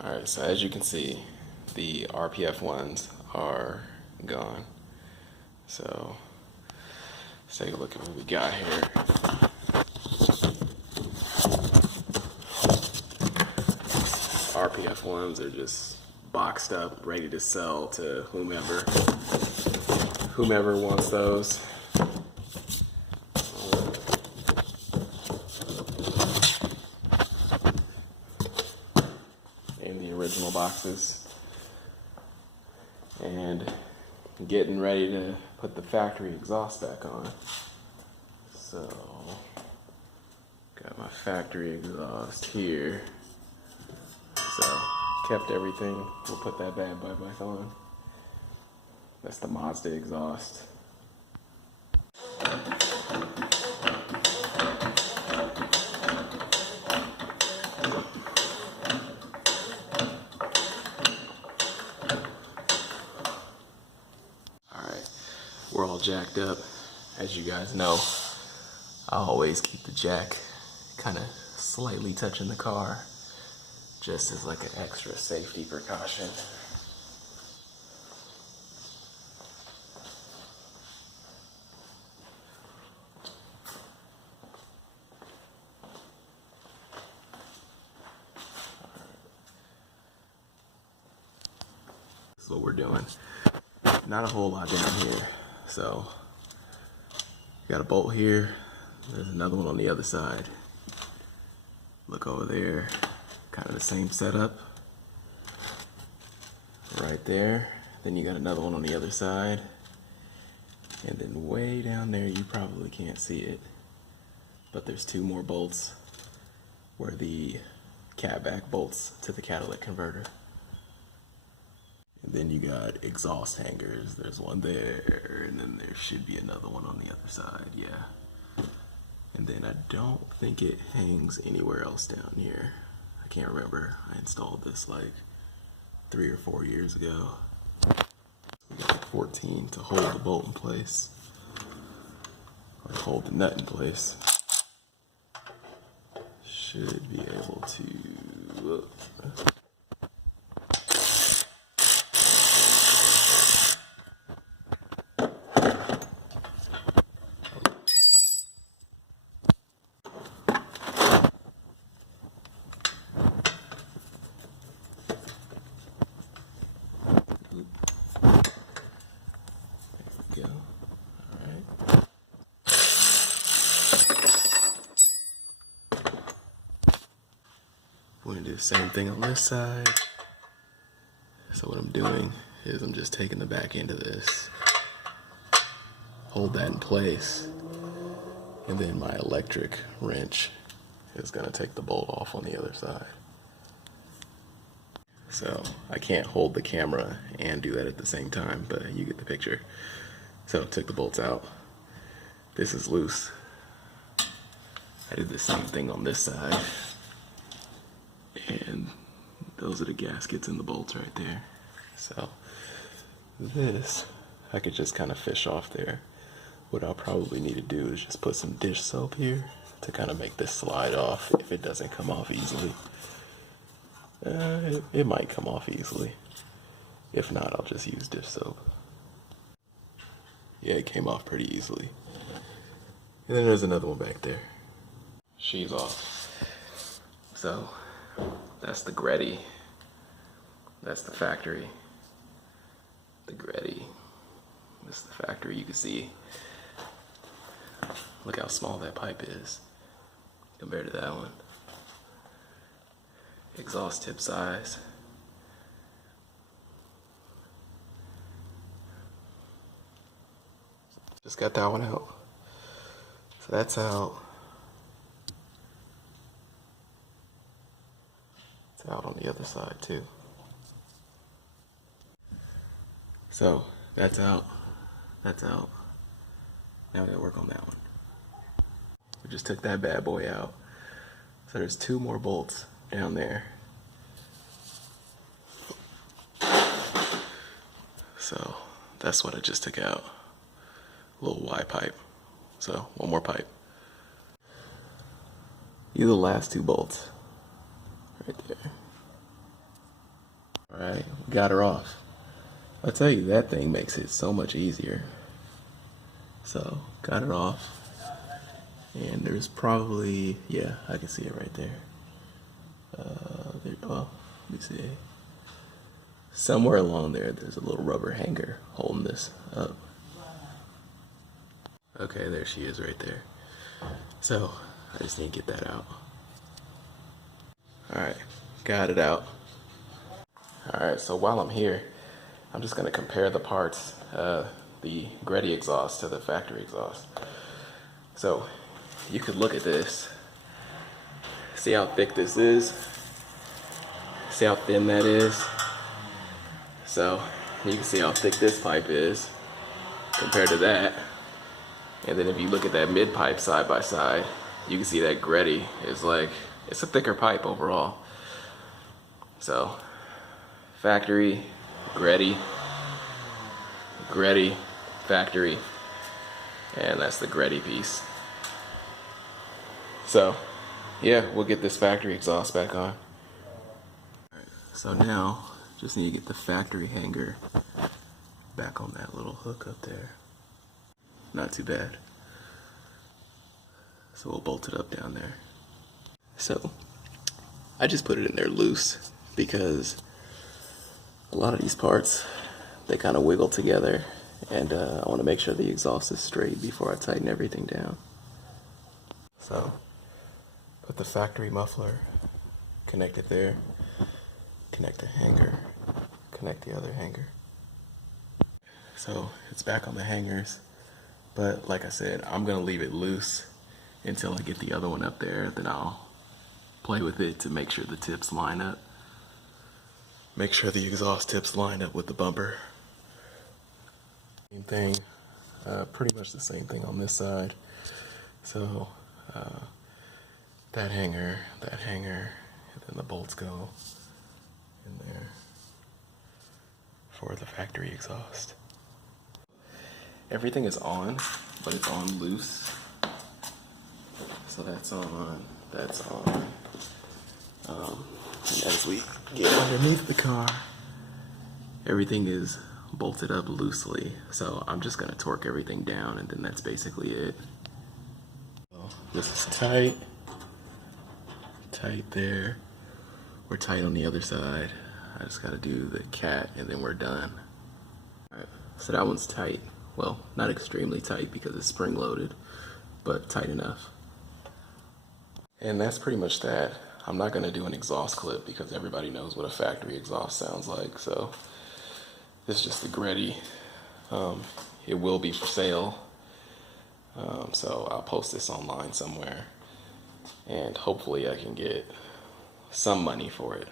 Alright, so as you can see, the RPF ones are gone. So let's take a look at what we got here. RPF ones are just boxed up, ready to sell to whomever wants those. In the original boxes. And getting ready to put the factory exhaust back on. So, got my factory exhaust here. So, kept everything. We'll put that bad boy back on. That's the Mazda exhaust. Alright, we're all jacked up. As you guys know, I always keep the jack kind of slightly touching the car, just as like an extra safety precaution. This is what we're doing. Not a whole lot down here. So, got a bolt here. There's another one on the other side. Look over there. Kind of the same setup. Right there. Then you got another one on the other side. And then way down there, you probably can't see it, but there's two more bolts where the catback bolts to the catalytic converter. And then you got exhaust hangers. There's one there, and then there should be another one on the other side, yeah. And then I don't think it hangs anywhere else down here. I can't remember. I installed this like 3 or 4 years ago. We got like 14 to hold the bolt in place, or hold the nut in place. Should be able to. We're gonna do the same thing on this side. So what I'm doing is I'm just taking the back end of this, hold that in place, and then my electric wrench is gonna take the bolt off on the other side. So I can't hold the camera and do that at the same time, but you get the picture. So took the bolts out. This is loose. I did the same thing on this side. And those are the gaskets and the bolts right there. So this, I could just kind of fish off there. What I'll probably need to do is just put some dish soap here to kind of make this slide off if it doesn't come off easily. It might come off easily. If not, I'll just use dish soap. Yeah, it came off pretty easily. And then there's another one back there. She's off. So that's the GReddy. That's the factory. The GReddy. This is the factory. You can see. Look how small that pipe is compared to that one. Exhaust tip size. Just got that one out. So that's out. It's out on the other side too. So that's out. That's out. Now we gotta work on that one. We just took that bad boy out. So there's two more bolts down there. So that's what I just took out. A little Y pipe. So one more pipe. These are the last two bolts right there. All right, we got her off. I tell you, that thing makes it so much easier. So, got it off. And there's probably, yeah, I can see it right there. Well, let me see. Somewhere along there, there's a little rubber hanger holding this up. Okay, there she is right there. So, I just need to get that out. Alright, got it out. Alright, so while I'm here, I'm just going to compare the parts, the GReddy exhaust to the factory exhaust. So, you could look at this, see how thick this is, see how thin that is. So, you can see how thick this pipe is compared to that. And then if you look at that mid pipe side by side, you can see that GReddy is like, it's a thicker pipe overall. So, factory, GReddy, GReddy, factory, and that's the GReddy piece. So, yeah, we'll get this factory exhaust back on. Alright, so now, just need to get the factory hanger back on that little hook up there. Not too bad. So we'll bolt it up down there. So, I just put it in there loose because a lot of these parts, they kind of wiggle together, and I want to make sure the exhaust is straight before I tighten everything down. So, put the factory muffler, connect it there, connect the hanger, connect the other hanger. So, it's back on the hangers, but like I said, I'm going to leave it loose until I get the other one up there. Then I'll play with it to make sure the tips line up. Make sure the exhaust tips line up with the bumper. Same thing, pretty much the same thing on this side. So that hanger, and then the bolts go in there for the factory exhaust. Everything is on, but it's on loose. So that's on, that's on. And as we get underneath the car, everything is bolted up loosely. So I'm just gonna torque everything down, and then that's basically it. So this is tight, tight there. We're tight on the other side. I just gotta do the cat, and then we're done. All right, so that one's tight. Well, not extremely tight because it's spring loaded, but tight enough. And that's pretty much that. I'm not gonna do an exhaust clip because everybody knows what a factory exhaust sounds like. So this is just the GReddy. It will be for sale. So I'll post this online somewhere, and hopefully I can get some money for it.